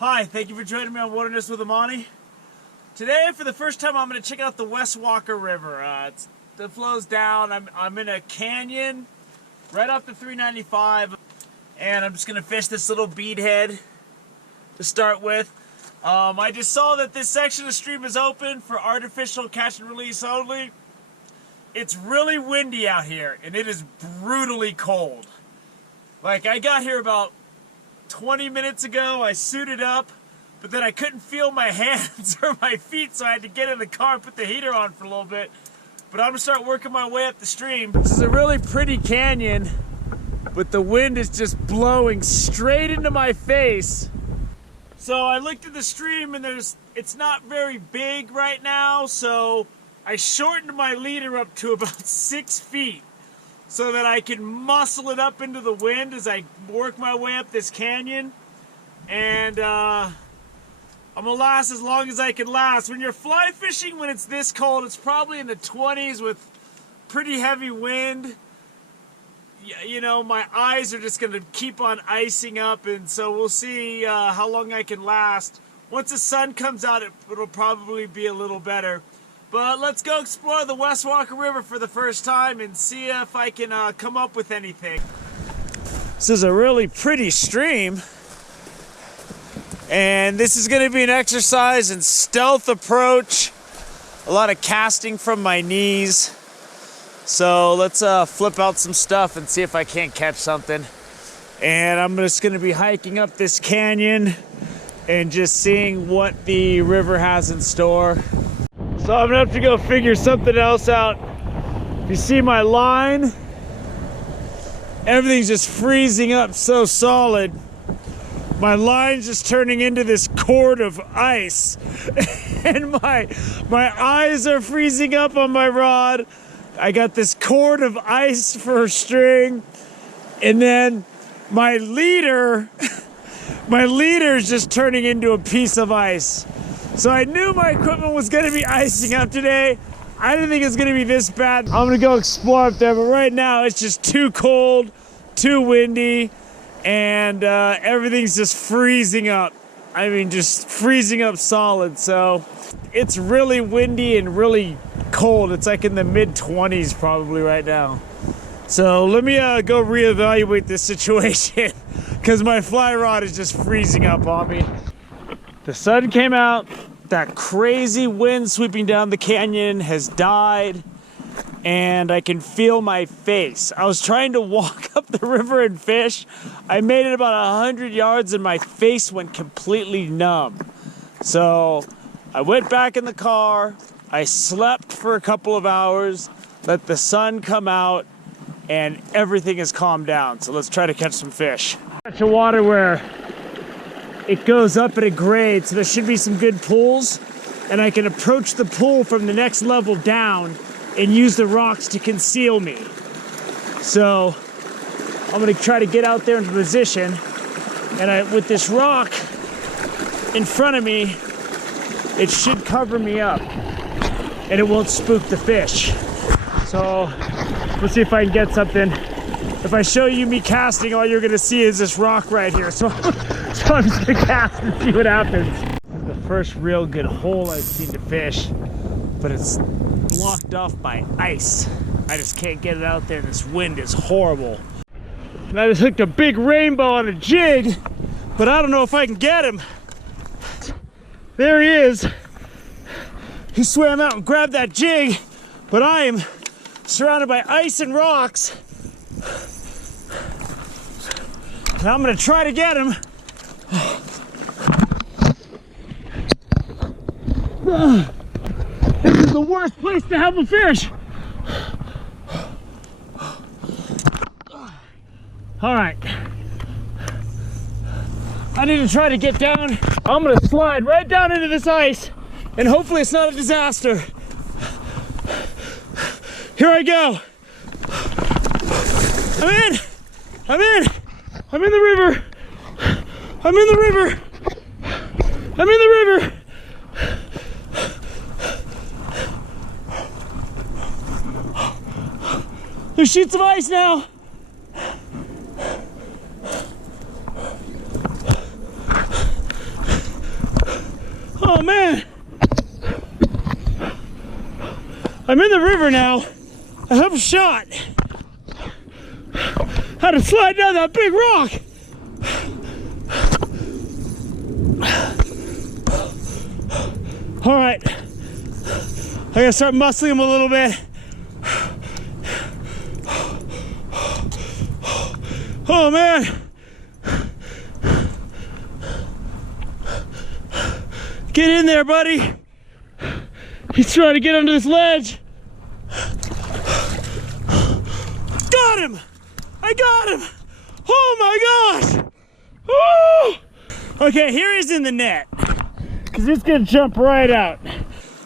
Hi, thank you for joining me on Wilderness with Amani. Today, for the first time, I'm going to check out the West Walker River. It flows down. I'm in a canyon right off the 395, and I'm just going to fish this little beadhead to start with. I just saw that this section of the stream is open for artificial catch and release only. It's really windy out here, and it is brutally cold. Like, I got here about 20 minutes ago, I suited up, but then I couldn't feel my hands or my feet, so I had to get in the car and put the heater on for a little bit. But I'm gonna start working my way up the stream. This is a really pretty canyon, but the wind is just blowing straight into my face. So I looked at the stream and it's not very big right now, so I shortened my leader up to about 6 feet so that I can muscle it up into the wind as I work my way up this canyon. And I'm gonna last as long as I can last. When you're fly fishing, when it's this cold, it's probably in the 20s with pretty heavy wind. You know, my eyes are just gonna keep on icing up, and so we'll see how long I can last. Once the sun comes out, it'll probably be a little better. But let's go explore the West Walker River for the first time and see if I can come up with anything. This is a really pretty stream. And this is going to be an exercise in stealth approach. A lot of casting from my knees. So let's flip out some stuff and see if I can't catch something. And I'm just going to be hiking up this canyon and just seeing what the river has in store. So I'm gonna have to go figure something else out. You see my line? Everything's just freezing up so solid. My line's just turning into this cord of ice. And my eyes are freezing up on my rod. I got this cord of ice for a string. And then my leader is just turning into a piece of ice. So I knew my equipment was gonna be icing up today. I didn't think it was gonna be this bad. I'm gonna go explore up there, but right now it's just too cold, too windy, and everything's just freezing up. I mean, just freezing up solid. So it's really windy and really cold. It's like in the mid-20s probably right now. So let me go reevaluate this situation because my fly rod is just freezing up on me. The sun came out, that crazy wind sweeping down the canyon has died, and I can feel my face. I was trying to walk up the river and fish. I made it about 100 yards and my face went completely numb. So I went back in the car, I slept for a couple of hours, let the sun come out, and everything has calmed down. So let's try to catch some fish. Catch a water where it goes up at a grade, so there should be some good pulls, and I can approach the pool from the next level down and use the rocks to conceal me. So I'm gonna try to get out there into position, and with this rock in front of me, it should cover me up and it won't spook the fish. So let's see if I can get something. If I show you me casting, all you're gonna see is this rock right here. So I'm just gonna cast and see what happens. This is the first real good hole I've seen to fish, but it's blocked off by ice. I just can't get it out there. This wind is horrible. And I just hooked a big rainbow on a jig, but I don't know if I can get him. There he is. He swam out and grabbed that jig, but I am surrounded by ice and rocks. And I'm gonna try to get him. This is the worst place to have a fish. All right. I need to try to get down. I'm gonna slide right down into this ice, and hopefully it's not a disaster. Here I go. I'm in. I'm in. I'm in the river. I'm in the river. I'm in the river. There's sheets of ice now. Oh man, I'm in the river now. I have a shot. Had to slide down that big rock. All right, I gotta start muscling him a little bit. Oh man. Get in there, buddy. He's trying to get under this ledge. Got him! I got him! Oh my gosh! Woo! Okay, here he's in the net. Cause it's gonna jump right out.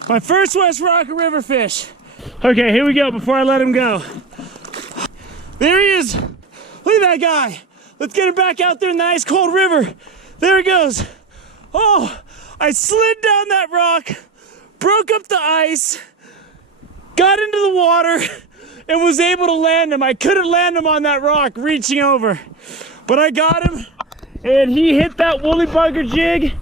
My first West Rocker River fish. Okay, here we go before I let him go. There he is. Look at that guy. Let's get him back out there in the ice cold river. There he goes. Oh, I slid down that rock, broke up the ice, got into the water, and was able to land him. I couldn't land him on that rock reaching over, but I got him, and he hit that woolly bugger jig,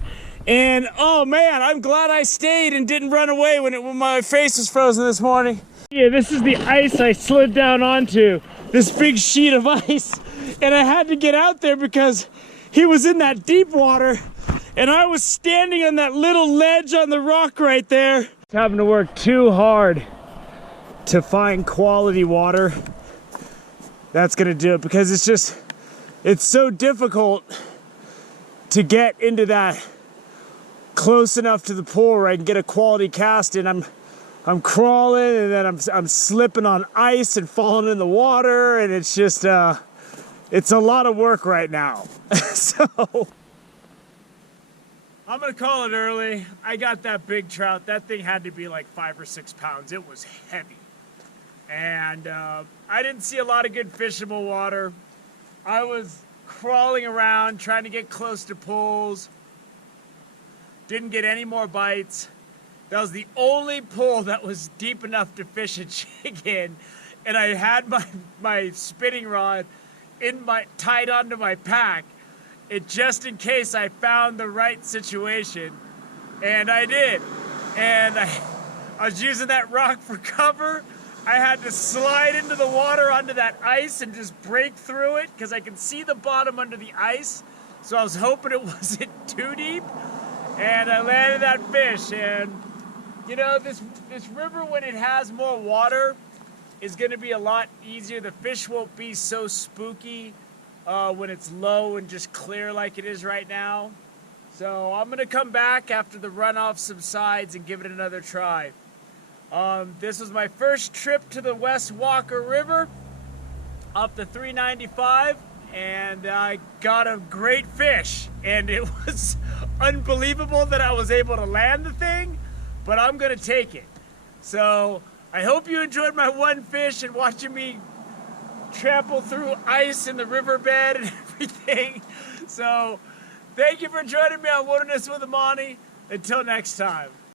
and oh man, I'm glad I stayed and didn't run away when my face was frozen this morning. Yeah, this is the ice I slid down onto, this big sheet of ice, and I had to get out there because he was in that deep water, and I was standing on that little ledge on the rock right there. Having to work too hard to find quality water. That's gonna do it, because it's so difficult to get into that close enough to the pool where I can get a quality cast in. I'm crawling, and then I'm slipping on ice and falling in the water, and it's just it's a lot of work right now. So I'm gonna call it early. I got that big trout. That thing had to be like 5 or 6 pounds. It was heavy. And I didn't see a lot of good fishable water. I was crawling around trying to get close to pools. Didn't get any more bites. That was the only pool that was deep enough to fish a jig in. And I had my spinning rod tied onto my pack. Just in case I found the right situation, and I did. And I was using that rock for cover. I had to slide into the water onto that ice and just break through it because I can see the bottom under the ice. So I was hoping it wasn't too deep, and I landed that fish. And you know, this river, when it has more water, is going to be a lot easier. The fish won't be so spooky when it's low and just clear like it is right now. So I'm gonna come back after the runoff subsides and give it another try. This was my first trip to the West Walker River up the 395, and I got a great fish, and it was unbelievable that I was able to land the thing, but I'm gonna take it. So I hope you enjoyed my one fish and watching me trample through ice in the riverbed and everything. So thank you for joining me on Wilderness with Amani. Until next time.